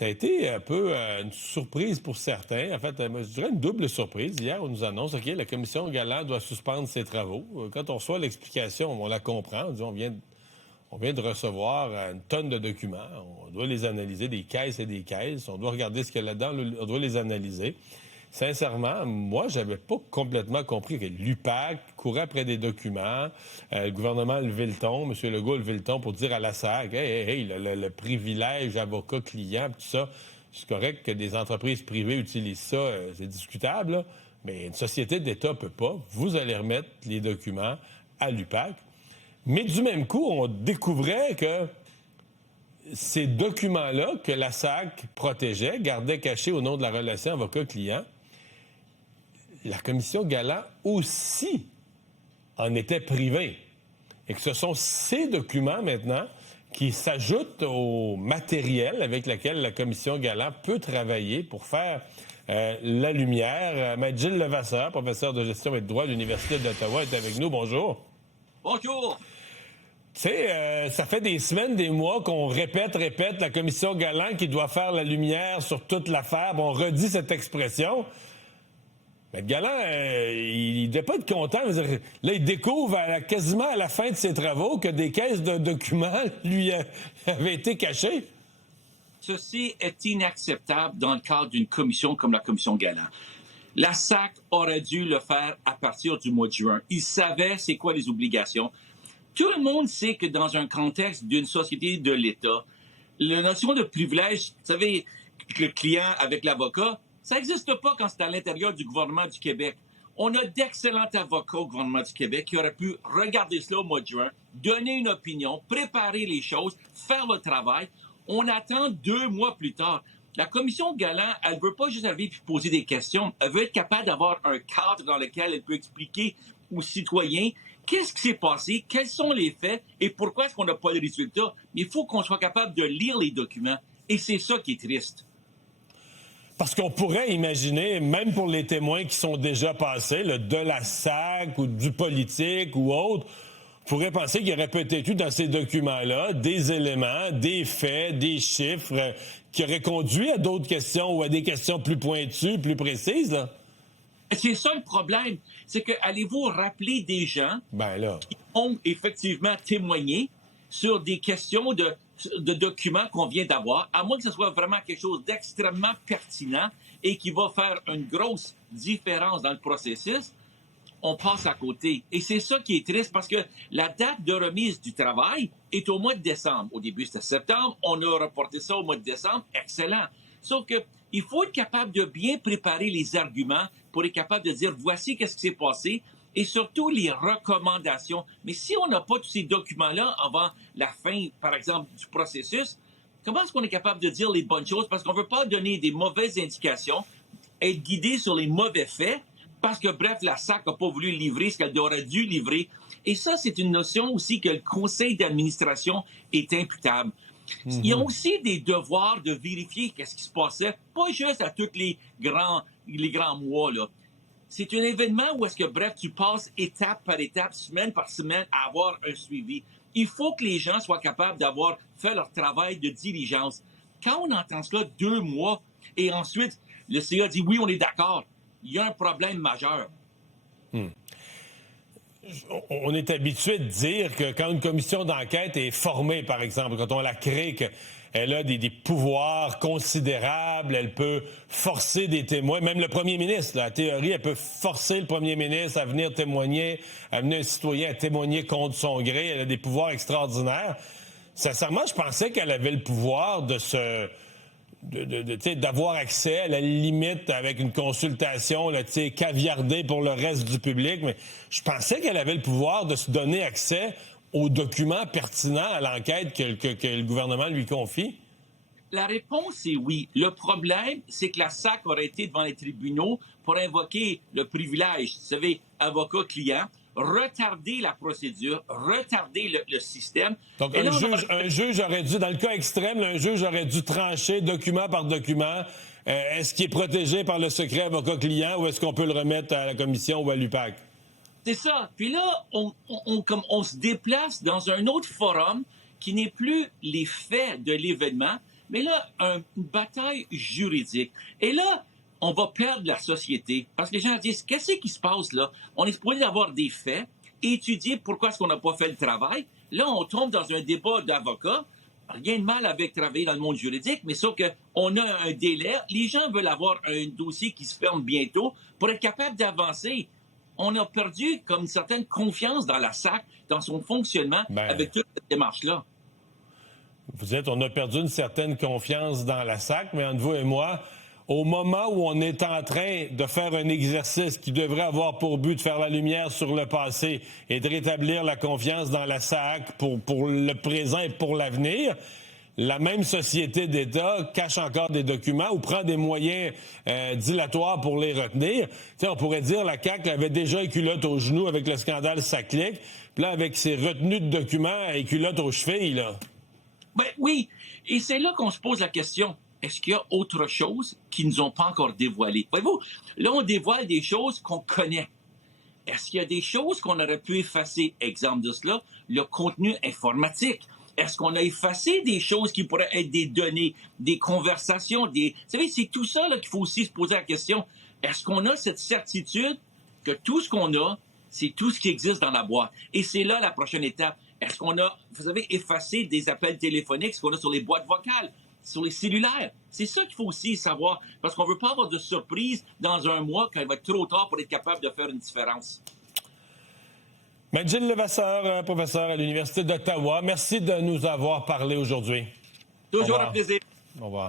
Ça a été un peu une surprise pour certains. En fait, je dirais une double surprise. Hier, on nous annonce, OK, la commission Galland doit suspendre ses travaux. Quand on reçoit l'explication, on la comprend. On dit, on vient de recevoir une tonne de documents. On doit les analyser, des caisses et des caisses. On doit regarder ce qu'il y a là-dedans. On doit les analyser. Sincèrement, moi, j'avais pas complètement compris que l'UPAC courait après des documents. Le gouvernement a levé le ton. M. Legault a levé le ton pour dire à la SAC, hey, le privilège avocat-client, tout ça, c'est correct que des entreprises privées utilisent ça, c'est discutable, là, mais une société d'État peut pas. Vous allez remettre les documents à l'UPAC. Mais du même coup, on découvrait que ces documents-là que la SAC protégeait, gardait cachés au nom de la relation avocat-client, la commission Galland aussi en était privée. Et que ce sont ces documents maintenant qui s'ajoutent au matériel avec lequel la commission Galland peut travailler pour faire la lumière. Maître Gilles Levasseur, professeur de gestion et de droit à l'Université d'Ottawa, est avec nous. Bonjour. Bonjour. Tu sais, ça fait des semaines, des mois qu'on répète la commission Galland qui doit faire la lumière sur toute l'affaire. Bon, on redit cette expression. Mais Galland, il ne devait pas être content. Là, il découvre quasiment à la fin de ses travaux que des caisses de documents lui avaient été cachées. Ceci est inacceptable dans le cadre d'une commission comme la commission Galland. La SAC aurait dû le faire à partir du mois de juin. Il savait c'est quoi les obligations. Tout le monde sait que dans un contexte d'une société de l'État, la notion de privilège, vous savez, le client avec l'avocat, ça n'existe pas quand c'est à l'intérieur du gouvernement du Québec. On a d'excellents avocats au gouvernement du Québec qui auraient pu regarder cela au mois de juin, donner une opinion, préparer les choses, faire le travail. On attend 2 mois plus tard. La commission Galland, elle ne veut pas juste arriver et poser des questions. Elle veut être capable d'avoir un cadre dans lequel elle peut expliquer aux citoyens qu'est-ce qui s'est passé, quels sont les faits et pourquoi est-ce qu'on n'a pas les résultats. Mais il faut qu'on soit capable de lire les documents. Et c'est ça qui est triste. Parce qu'on pourrait imaginer, même pour les témoins qui sont déjà passés, là, de la SAC ou du politique ou autre, on pourrait penser qu'il y aurait peut-être eu dans ces documents-là des éléments, des faits, des chiffres qui auraient conduit à d'autres questions ou à des questions plus pointues, plus précises, là. C'est ça le problème. C'est que allez-vous rappeler des gens qui ont effectivement témoigné sur des questions de documents qu'on vient d'avoir, à moins que ce soit vraiment quelque chose d'extrêmement pertinent et qui va faire une grosse différence dans le processus, on passe à côté. Et c'est ça qui est triste parce que la date de remise du travail est au mois de décembre. Au début, c'était septembre. On a reporté ça au mois de décembre. Excellent. Sauf que il faut être capable de bien préparer les arguments pour être capable de dire voici qu'est-ce qui s'est passé et surtout les recommandations. Mais si on n'a pas tous ces documents-là avant la fin, par exemple, du processus, comment est-ce qu'on est capable de dire les bonnes choses? Parce qu'on ne veut pas donner des mauvaises indications, être guidé sur les mauvais faits, parce que, bref, la SAC n'a pas voulu livrer ce qu'elle aurait dû livrer. Et ça, c'est une notion aussi que le conseil d'administration est imputable. Mm-hmm. Ils ont aussi des devoirs de vérifier qu'est-ce qui se passait, pas juste à tous les grands mois, là. C'est un événement où est-ce que, bref, tu passes étape par étape, semaine par semaine, à avoir un suivi. Il faut que les gens soient capables d'avoir fait leur travail de diligence. Quand on entend cela 2 mois, et ensuite, le CA dit « oui, on est d'accord », il y a un problème majeur. On est habitué de dire que quand une commission d'enquête est formée, par exemple, quand on la crée, qu'elle a des pouvoirs considérables, elle peut forcer des témoins, même le premier ministre, la théorie, elle peut forcer le premier ministre à venir témoigner, amener un citoyen à témoigner contre son gré, elle a des pouvoirs extraordinaires. Sincèrement, je pensais qu'elle avait le pouvoir d'avoir accès à la limite avec une consultation là, caviardée pour le reste du public, mais je pensais qu'elle avait le pouvoir de se donner accès aux documents pertinents à l'enquête que le gouvernement lui confie. La réponse est oui. Le problème, c'est que la SAC aurait été devant les tribunaux pour invoquer le privilège, vous savez, avocat-client, retarder la procédure, retarder le système. Donc, un juge aurait dû, dans le cas extrême, un juge aurait dû trancher document par document. Est-ce qu'il est protégé par le secret avocat-client ou est-ce qu'on peut le remettre à la commission ou à l'UPAC? C'est ça. Puis là, on se déplace dans un autre forum qui n'est plus les faits de l'événement, Mais là, une bataille juridique. Et là, on va perdre la société. Parce que les gens disent, qu'est-ce qui se passe là? On est supposé avoir des faits, étudier pourquoi est-ce qu'on n'a pas fait le travail. Là, on tombe dans un débat d'avocats. Rien de mal avec travailler dans le monde juridique, mais sauf qu'on a un délai. Les gens veulent avoir un dossier qui se ferme bientôt pour être capable d'avancer. On a perdu comme une certaine confiance dans la SAC, dans son fonctionnement, avec toute cette démarche-là. Vous dites, on a perdu une certaine confiance dans la SAC, mais entre vous et moi, au moment où on est en train de faire un exercice qui devrait avoir pour but de faire la lumière sur le passé et de rétablir la confiance dans la SAC pour le présent et pour l'avenir, la même société d'État cache encore des documents ou prend des moyens dilatoires pour les retenir. T'sais, on pourrait dire la CAQ avait déjà les culottes aux genoux avec le scandale Saclic, puis là, avec ses retenues de documents, les culottes aux chevilles, là. Ben, oui, et c'est là qu'on se pose la question. Est-ce qu'il y a autre chose qu'ils ne nous ont pas encore dévoilé? Voyez-vous, là, on dévoile des choses qu'on connaît. Est-ce qu'il y a des choses qu'on aurait pu effacer? Exemple de cela, le contenu informatique. Est-ce qu'on a effacé des choses qui pourraient être des données, des conversations, des... Vous savez, c'est tout ça là, qu'il faut aussi se poser la question. Est-ce qu'on a cette certitude que tout ce qu'on a, c'est tout ce qui existe dans la boîte? Et c'est là la prochaine étape. Est-ce qu'on a, vous savez, effacé des appels téléphoniques, ce qu'on a sur les boîtes vocales, sur les cellulaires? C'est ça qu'il faut aussi savoir, parce qu'on ne veut pas avoir de surprise dans un mois quand il va être trop tard pour être capable de faire une différence. Gilles Levasseur, professeur à l'Université d'Ottawa, merci de nous avoir parlé aujourd'hui. Toujours un plaisir. Au revoir.